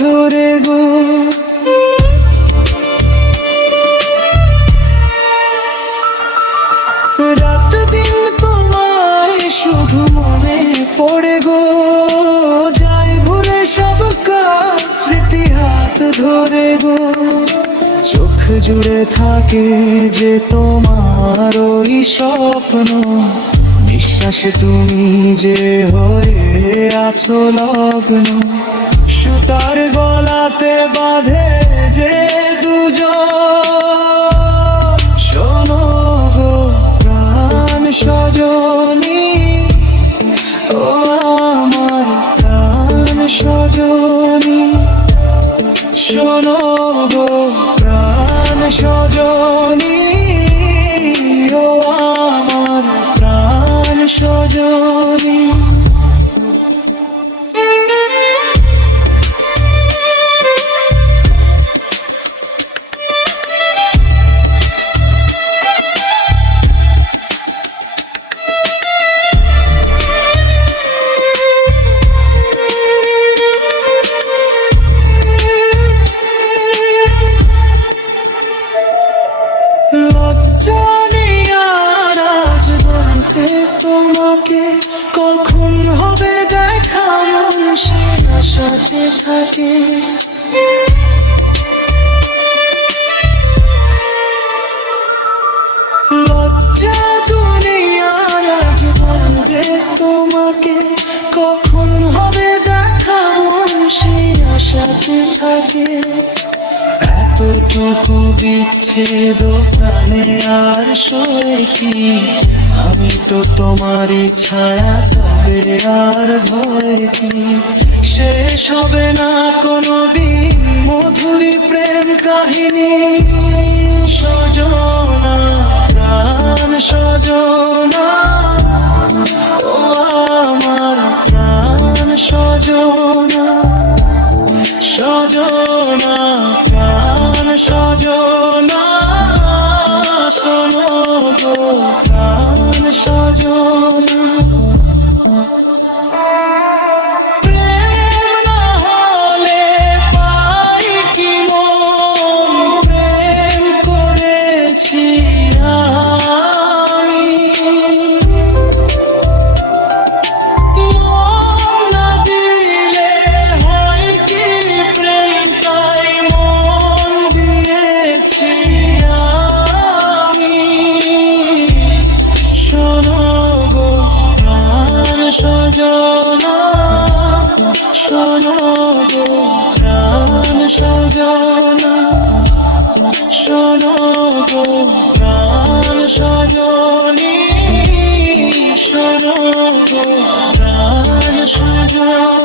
ধরে গো। রাত দিন তোমায় শুধু মনে পড়ে গো, যাই ভুলে সব কাজ স্মৃতি হাত ধরে গো। চোখ জুড়ে থাকে যে তোমার ওই স্বপ্ন, নিঃশ্বাসে তুমি যে হয়ে আছো লগ্ন। সুতার গলাতে বাঁধে যে দুজন, শোনো গো প্রাণ সজনী, ও আমার প্রাণ সজনী। শোনো গো প্রাণ সজনী, ও আমার প্রাণ সজনী। তোমাকে কখন হবে দেখা, মন সে আশাতে থাকে। লজ্জা দুনিয়ার আজ বলবে তোমাকে, কখন হবে দেখা, মন সে আশাতে থাকে। এতটুকু বিচ্ছেদ প্রাণে আর সয়ে কি, আমি তো তোমারই ছায়া, তবে আর ভয় কি। শেষ হবে না কোনোদিন মধুরী প্রেম কাহিনী। সজনা প্রাণ সজনা, ও আমার প্রাণ সজনা। সজনা প্রাণ সজনা, শোনো গো প্রাণ সজনা। প্রেম না হলে পাই কি মন, প্রেম করেছি আমি। মন না দিলে হয় কি প্রেম, তাই মন দিয়েছি আমি। শোনো গো প্রাণ সজনা, শোনো গো প্রাণ সজনা। শোনো গো প্রাণ সজনী, শোনো গো প্রাণ সজনী।